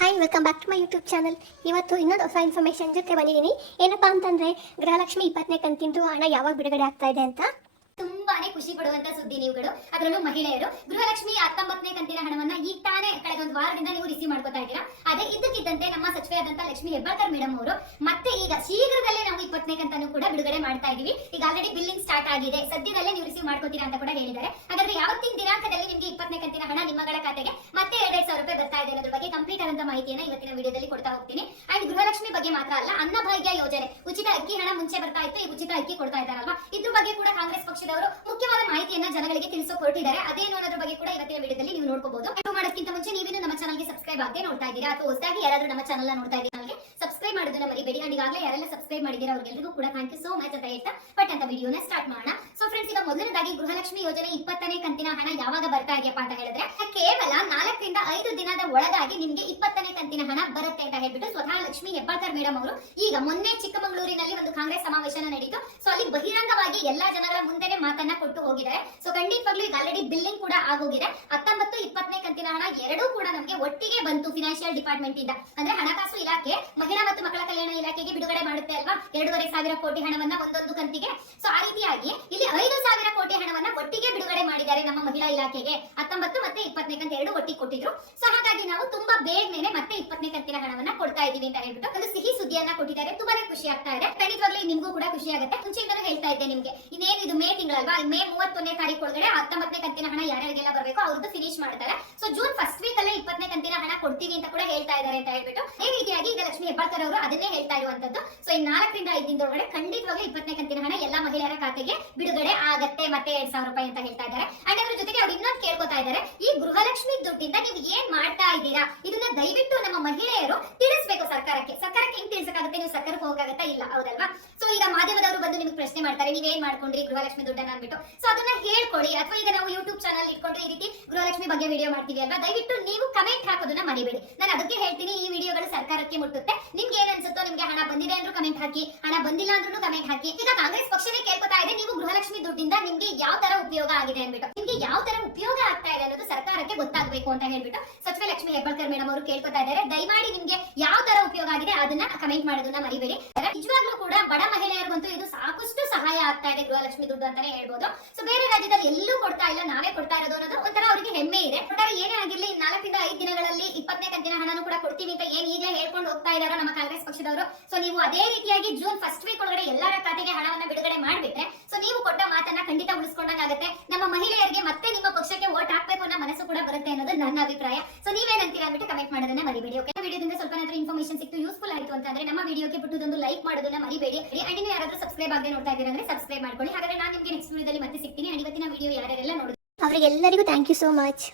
Hi welcome back to my YouTube channel. ಇವತ್ತು ಇನ್ನೊಂದು ಹೊಸ ಇನ್ಫಾರ್ಮೇಷನ್ ಜೊತೆ ಬಂದಿದ್ದೀನಿ. ಏನಪ್ಪಾ ಅಂತಂದರೆ, ಗೃಹಲಕ್ಷ್ಮಿ 20ನೇ ಕಂತಿಂದು ಹಣ ಯಾವಾಗ ಬಿಡುಗಡೆ ಆಗ್ತಾ ಇದೆ ಅಂತ. ತುಂಬಾನೇ ಖುಷಿ ಪಡುವಂತ ಸುದ್ದಿ ನೀವುಗಳು, ಅದರಲ್ಲೂ ಮಹಿಳೆಯರು. ಗೃಹಲಕ್ಷ್ಮಿ 19ನೇ ಕಂತಿನ ಹಣವನ್ನ ಈಗ ತಾನೇ ಕಳೆದ ಒಂದು ವಾರದಿಂದ ನೀವು ರಿಸೀವ್ ಮಾಡ್ಕೊತಾ ಇದ್ದೀರಾ. ಅದೇ ಇದ್ದಕ್ಕಿದ್ದಂತೆ ನಮ್ಮ ಸಚಿವೆಯಾದಂತ ಲಕ್ಷ್ಮಿ ಹೆಬ್ಬಾಳ್ಕರ್ ಮೇಡಮ್ ಅವರು ಮತ್ತೆ ಈಗ ಶೀಘ್ರದಲ್ಲೇ ನಾವು 20ನೇ ಕಂತನ್ನು ಕೂಡ ಬಿಡುಗಡೆ ಮಾಡ್ತಾ ಇದೀವಿ. ಈಗ ಆಲ್ರೆಡಿ ಬಿಲ್ಲಿಂಗ್ ಸ್ಟಾರ್ಟ್ ಆಗಿದೆ, ಸದ್ಯದಲ್ಲೇ ನೀವು ರಿಸೀವ್ ಮಾಡ್ಕೋತೀರಾ ಅಂತ ಕೂಡ ಹೇಳಿದ್ದಾರೆ. ಹಾಗಾದ್ರೆ ಯಾವತ್ತಿನ ದಿನಾಂಕದಲ್ಲಿ ನಿಮಗೆ 20ನೇ ಕಂತಿನ ಹಣ ನಿಮ್ಮಗಳ ಖಾತೆಗೆ ಮತ್ತೆ 2,000 ರೂಪಾಯಿ ಬರ್ತಾ ಇದೆ ಅನ್ನೋದ್ರ ಬಗ್ಗೆ ಕಂಪ್ಲೀಟ್ ಆದಂತ ಮಾಹಿತಿಯನ್ನ ಇವತ್ತಿನ ವಿಡಿಯೋದಲ್ಲಿ ಕೊಡ್ತಾ ಹೋಗ್ತೀನಿ. ಅಂಡ್ ಗೃಹಲಕ್ಷ್ಮಿ ಬಗ್ಗೆ ಮಾತ್ರ ಅಲ್ಲ, ಅನ್ನಭಾಗ್ಯ ಯೋಜನೆ, ಉಚಿತ ಅಕ್ಕಿ ಹಣ ಮುಂಚೆ ಬರ್ತಾ ಇತ್ತು, ಈಗ ಉಚಿತ ಅಕ್ಕಿ ಕೊಡ್ತಾ ಇದ್ದಾರಲ್ವಾ, ಇದ್ರ ಬಗ್ಗೆ ಕೂಡ ಕಾಂಗ್ರೆಸ್ ಪಕ್ಷದವರು ಮುಖ್ಯವಾದ ಮಾಹಿತಿಯನ್ನ ಜನಗಳಿಗೆ ತಿಳಿಸೋಕೆ ಹೊರಟಿದ್ದಾರೆ. ಅದೇನು ಅನ್ನೋದ್ರ ಬಗ್ಗೆ ಕೂಡ ಇವತ್ತಿನ ವಿಡಿಯೋದಲ್ಲಿ ನೀವು ನೋಡಬಹುದು. ಇದು ಮಾಡೋದಕ್ಕಿಂತ ಮುಂಚೆ ನೀವೇನು ನಮ್ಮ ಚಾನಲ್ಗೆ ಸಬ್ಸ್ಕ್ರೈಬ್ ಆಗದೆ ನೋಡ್ತಾ ಇದ್ದೀರಾ ಅಥವಾ ಹೊಸದಾಗಿ ಯಾರಾದ್ರೂ ನಮ್ಮ ಚಾನಲ್ ನೋಡ್ತಾ ಇದ್ದೀರಾ, ನನಗೆ ಸಬ್ಸ್ಕ್ರೈಬ್ ಮಾಡೋದನ್ನ ಮರಿಬೇಡಿ. ಅಂಡ್ ಈಗಾಗಲೇ ಯಾರೆಲ್ಲ ಸಬ್ಸ್ಕ್ರೈಬ್ ಮಾಡಿದ್ದೀರಾ ಅವ್ರಿಗೆಲ್ಲರಿಗೂ ಕೂಡ ಥ್ಯಾಂಕ್ ಯು ಸೋ ಮಚ್ ಅಂತ ಹೇಳ್ತಾ ಬಟ್ ಅಂತ ವಿಡಿಯೋನ ಸ್ಟಾರ್ಟ್ ಮಾಡೋಣ. ಸೊ ಫ್ರೆಂಡ್ಸ್, ಈಗ ಮೊದಲನೇದಾಗಿ ಗೃಹಲಕ್ಷ್ಮಿ ಯೋಜನೆ 20ನೇ ಕಂತಿನ ಹಣ ಯಾವಾಗ ಬರ್ತಾ ಇದೆಯಪ್ಪ ಅಂತ ಹೇಳಿದ್ರೆ, ಕೇವಲ 4 ರಿಂದ 5 ದಿನದ ಒಳಗಾಗಿ ನಿಮಗೆ 20ನೇ ಕಂತಿನ ಹಣ ಬರುತ್ತೆ ಅಂತ ಹೇಳ್ಬಿಟ್ಟು ಸ್ವತಃ ಲಕ್ಷ್ಮಿ ಹೆಬ್ಬಾಳ್ಕರ್ ಮೇಡಮ್ ಅವರು ಈಗ ಮೊನ್ನೆ ಚಿಕ್ಕಮಗಳೂರಿನಲ್ಲಿ ಒಂದು ಕಾಂಗ್ರೆಸ್ ಸಮಾವೇಶನ ನಡೀತು. ಸೊ ಅಲ್ಲಿ ಬಹಿರಂಗವಾಗಿ ಎಲ್ಲಾ ಜನಗಳ ಮುಂದೆನೆ ಮಾತನ್ನ ಕೊಟ್ಟು ಹೋಗಿದ್ದಾರೆ. ಸೊ ಖಂಡಿತವಾಗ್ಲೂ ಈಗ ಆಲ್ರೆಡಿ ಬಿಲ್ಲಿಂಗ್ ಕೂಡ ಆಗೋಗಿದೆ. 19, 20ನೇ ಕಂತಿನ ಹಣ ಎರಡೂ ಕೂಡ ನಮಗೆ ಒಟ್ಟಿಗೆ ಬಂತು ಫಿನಾನ್ಷಿಯಲ್ ಡಿಪಾರ್ಟ್ಮೆಂಟ್ ಇಂದ. ಅಂದ್ರೆ ಹಣಕಾಸು ಇಲಾಖೆ ಮಹಿಳಾ ಮತ್ತು ಮಕ್ಕಳ ಕಲ್ಯಾಣ ಇಲಾಖೆಗೆ ಬಿಡುಗಡೆ ಮಾಡುತ್ತೆ ಅಲ್ವಾ, 2,500 ಕೋಟಿ ಹಣವನ್ನ ಒಂದೊಂದು ಕಂತಿಗೆ. ಸೊ ಆ ರೀತಿಯಾಗಿ ಇಲ್ಲಿ 5,000 ಕೋಟಿ ಹಣವನ್ನ ಒಟ್ಟಿಗೆ ಬಿಡುಗಡೆ ಮಾಡಿದ್ದಾರೆ ನಮ್ಮ ಮಹಿಳಾ ಇಲಾಖೆಗೆ. 19 ಮತ್ತೆ 20ನೇ ಕಂತು ಎರಡು ಒಟ್ಟಿಗೆ ಕೊಟ್ಟಿದ್ರು. ಸೊ ಹಾಗಾಗಿ ನಾವು ತುಂಬಾ ಬೇಗನೆ ಮತ್ತೆ 20ನೇ ಕಂತಿನ ಹಣವನ್ನ ಕೊಡ್ತಾ ಇದೀವಿ ಅಂತ ಹೇಳ್ಬಿಟ್ಟು ಒಂದು ಸಿಹಿ ಸುದ್ದಿಯನ್ನ ಕೊಟ್ಟಿದ್ದಾರೆ. ತುಂಬಾನೇ ಖುಷಿ ಆಗ್ತಾ ಇದೆ. ಖಂಡಿತವಾಗ್ಲೂ ನಿಮ್ಗೂ ಕೂಡ ಖುಷಿ ಆಗುತ್ತೆ. ಮುಂಚೆಯಿಂದಲೂ ಹೇಳ್ತಾ ಇದ್ದೆ ನಿಮ್ಗೆ, ಇನ್ನೇನು ಇದು ಮೇ ತಿಂಗಳಲ್ವಾ, ಮೇ 31ನೇ ತಾರೀಕು ಒಳಗಡೆ 19ನೇ ಕಂತಿನ ಹಣ ಯಾರ್ಯಾರಿಗೆಲ್ಲ ಬರಬೇಕು ಅವ್ರದ್ದು ಫಿನಿಶ್ ಮಾಡ್ತಾರೆ. ಸೊ ಜೂನ್ ಫಸ್ಟ್ ವೀಕ್ ಅಲ್ಲೇ 20ನೇ ಕಂತಿನ ಹಣ ಕೊಡ್ತೀವಿ ಅಂತ ಕೂಡ ಹೇಳ್ತಾ ಇದ್ದಾರೆ ಅಂತ ಹೇಳ್ಬಿಟ್ಟು ಈ ರೀತಿಯಾಗಿ ಈಗ ಲಕ್ಷ್ಮಿ ಹೆಬ್ಬಾಳ್ಕರ್ ಅವರು ಅದನ್ನೇ ಹೇಳ್ತಾ ಇರುವಂತದ್ದು. ಸೊ ಈ 4 ರಿಂದ 5 ದಿನದೊಳಗಡೆ ಖಂಡಿತವಾಗ್ಲೂ 20ನೇ ಕಂತಿನ ಹಣ ಎಲ್ಲಾ ಮಹಿಳೆಯರ ಖಾತೆಗೆ ಬಿಡುಗಡೆ ಆಗತ್ತೆ ಮತ್ತೆ 2,000 ರೂಪಾಯಿ ಅಂತ ಹೇಳ್ತಾ ಇದ್ದಾರೆ. ಅಂಡ್ ಅದ್ರ ಜೊತೆಗೆ ಅವ್ರು ಇನ್ನೊಂದು ಕೇಳ್ಕೊತಾ ಇದ್ದಾರೆ, ಈ ಗೃಹಲಕ್ಷ್ಮಿ ದುಡ್ಡಿಂದ ನೀವು ಏನ್ ಮಾಡ್ತಾ ಇದ್ದೀರಾ, ಇದನ್ನ ದಯವಿಟ್ಟು ನಮ್ಮ ಮಹಿಳೆಯರು ತಿಳಿಸಬೇಕು ಸರ್ಕಾರಕ್ಕೆ. ಸರ್ಕಾರಕ್ಕೆ ಹೆಂಗ್ ತಿಳಿಸಕ್ಕಾಗುತ್ತೆ, ನೀವು ಸರ್ಕಾರಕ್ಕೆ ಹೋಗಕ್ಕಾಗತ್ತಾ, ಇಲ್ಲ ಹೌದಲ್ವಾ. ಸೊ ಈಗ ಮಾಧ್ಯಮದವರು ಬಂದು ನಿಮ್ಗೆ ಪ್ರಶ್ನೆ ಮಾಡ್ತಾರೆ, ನೀವೇನ್ ಮಾಡ್ಕೊಂಡ್ರಿ ಗೃಹಲಕ್ಷ್ಮಿ ದುಡ್ಡನ್ನ ಅಂದ್ಬಿಟ್ಟು. ಸೊ ಅದನ್ನ ಹೇಳ್ಕೊಡಿ. ಅಥವಾ ಈಗ ನಾವು ಯೂಟ್ಯೂಬ್ ಚಾನಲ್ ಇಟ್ಕೊಂಡು ಈ ರೀತಿ ಗೃಹಲಕ್ಷ್ಮಿ ಬಗ್ಗೆ ವಿಡಿಯೋ ಮಾಡ್ತೀವಿ ಅಲ್ವಾ, ದಯವಿಟ್ಟು ನೀವು ಕಮೆಂಟ್ ಹಾಕೋದನ್ನ ಮರಿಬೇಡಿ. ನಾನು ಅದಕ್ಕೆ ಹೇಳ್ತೀನಿ, ಈ ವಿಡಿಯೋಗಳು ಸರ್ಕಾರಕ್ಕೆ ಮುಟ್ಟುತ್ತೆ. ನಿಮ್ಗೆ ಏನ್ ಅನ್ಸುತ್ತೋ, ನಿಮ್ಗೆ ಹಣ ಬಂದಿದೆ ಅಂದ್ರೂ ಕಮೆಂಟ್ ಹಾಕಿ, ಹಣ ಬಂದಿಲ್ಲ ಅಂದ್ರೂ ಕಮೆಂಟ್ ಹಾಕಿ. ಈಗ ಕಾಂಗ್ರೆಸ್ ಪಕ್ಷನೇ ಕೇಳ್ಕೊತಾ ಇದೆ, ನೀವು ಗೃಹಲಕ್ಷ್ಮಿ ದುಡ್ಡಿಂದ ನಿಮ್ಗೆ ಯಾವ ತರ ಉಪಯೋಗ ಆಗಿದೆ ಅಂದ್ಬಿಟ್ಟು, ನಿಮ್ಗೆ ಯಾವ ತರ ಉಪಯೋಗ ಆಗ್ತಾ ಇದೆ ಅನ್ನೋದು ಸರ್ಕಾರಕ್ಕೆ ಗೊತ್ತಾಗಬೇಕು ಅಂತ ಹೇಳ್ಬಿಟ್ಟು ಸಚಿವೆ ಲಕ್ಷ್ಮಿ ಹೆಬ್ಬಾಳ್ಕರ್ ಮೇಡಮ್ ಅವರು ಕೇಳ್ಕೊತಾ ಇದ್ದಾರೆ. ದಯಮಾಡಿ ನಿಮ್ಗೆ ಯಾವ ತರ ಉಪಯೋಗ ಆಗಿದೆ ಅದನ್ನ ಕಮೆಂಟ್ ಮಾಡೋದನ್ನ ಮರಿಬೇಡಿ. ನಿಜವಾಗ್ಲೂ ಕೂಡ ಬಡ ಮಹಿಳೆಯರಿಗಂತೂ ಇದು ಸಾಕಷ್ಟು ಸಹಾಯ ಆಗ್ತಾ ಇದೆ ಗೃಹಲಕ್ಷ್ಮಿ ದುಡ್ಡು ಅಂತಾನೆ ಹೇಳ್ಬೋದು. ಸೊ ಬೇರೆ ರಾಜ್ಯದಲ್ಲಿ ಎಲ್ಲೂ ಕೊಡ್ತಾ ಇಲ್ಲ, ನಾವೇ ಕೊಡ್ತಾ ಇರೋದು ಅನ್ನೋದು ಒಂಥರ ಅವರಿಗೆ ಹೆಮ್ಮೆ ಇದೆ. ಒಟ್ಟಾರೆ ಏನೇ ಆಗಿರ್ಲಿ, 4 ರಿಂದ 5 ದಿನಗಳಲ್ಲಿ 20ನೇ ಕಂತಿನ ಹಣನೂ ಕೂಡ ಕೊಡ್ತೀವಿ ಅಂತ ಏನ್ ಈಗಲೇ ಹೇಳ್ಕೊಂಡು ಹೋಗ್ತಾ ಇದಾರೋ ನಮ್ಮ ಕಾಂಗ್ರೆಸ್ ಪಕ್ಷದವರು. ಸೊ ನೀವು ಅದೇ ರೀತಿಯಾಗಿ ಜೂನ್ ಫಸ್ಟ್ ವೀಕ್ ಒಳಗಡೆ ಎಲ್ಲರ ಖಾತೆಗೆ ಹಣವನ್ನ ಬಿಡುಗಡೆ ಮಾಡ್ಬಿಟ್ರೆ, ಸೊ ನೀವು ಕೊಟ್ಟ ಮಾತನ್ನ ಖಂಡಿತ ಉಳಿಸ್ಕೊಂಡಂಗಾಗುತ್ತೆ. ನಮ್ಮ ಮಹಿಳೆಯರಿಗೆ ಮತ್ತೆ ನಿಮ್ಮ ಪಕ್ಷಕ್ಕೆ ವೋಟ್ ಹಾಕ್ಬೇಕು ಅನ್ನೋ ಮನಸ್ಸು ಕೂಡ ಬರುತ್ತೆ ಅನ್ನೋದು ನನ್ನ ಅಭಿಪ್ರಾಯ. ಸೊ ನೀವೇನಂತೀರಾ ಅಂದ್ಬಿಟ್ಟು ಕಮೆಂಟ್ ಮಾಡೋದನ್ನ ಮರಿಬೇಡಿ. ಓಕೆ, ವಿಡಿಯೋದಿಂದ ಸ್ವಲ್ಪ ಇನ್ಫಾರ್ಮೇಶನ್ ಸಿಕ್ತು, ಯೂಸ್ಫುಲ್ ಆಯ್ತು ಅಂತಂದ್ರೆ ನಮ್ಮ ವಿಡಿಯೋಗೆ ಬಿಟ್ಟುದೊಂದು ಲೈಕ್ ಮಾಡೋದನ್ನ ಮರಿಬೇಡಿ. ಅಂಡ್ ನೀವು ಯಾರಾದ್ರೂ ಸಬ್ಸ್ಕ್ರೈಬ್ ಆಗದೆ ನೋಡ್ತಾ ಇದ್ದೀರಾ ಅಂದ್ರೆ ಸಬ್ಸ್ಕ್ರೈಬ್ ಮಾಡ್ಕೊಳ್ಳಿ. ಹಾಗಾದ್ರೆ ನಾನು ನಿಮಗೆ ನೆಕ್ಸ್ಟ್ ವಿಡಿಯೋದಲ್ಲಿ ಮತ್ತೆ ಸಿಗ್ತೀನಿ. ಅಂಡ್ ಇವತ್ತಿನ ವಿಡಿಯೋ ಯಾರೆಲ್ಲ ನೋಡಿದ್ರು ಅವರಿಗೆಲ್ಲರಿಗೂ ಥ್ಯಾಂಕ್ ಯು ಸೋ ಮಚ್.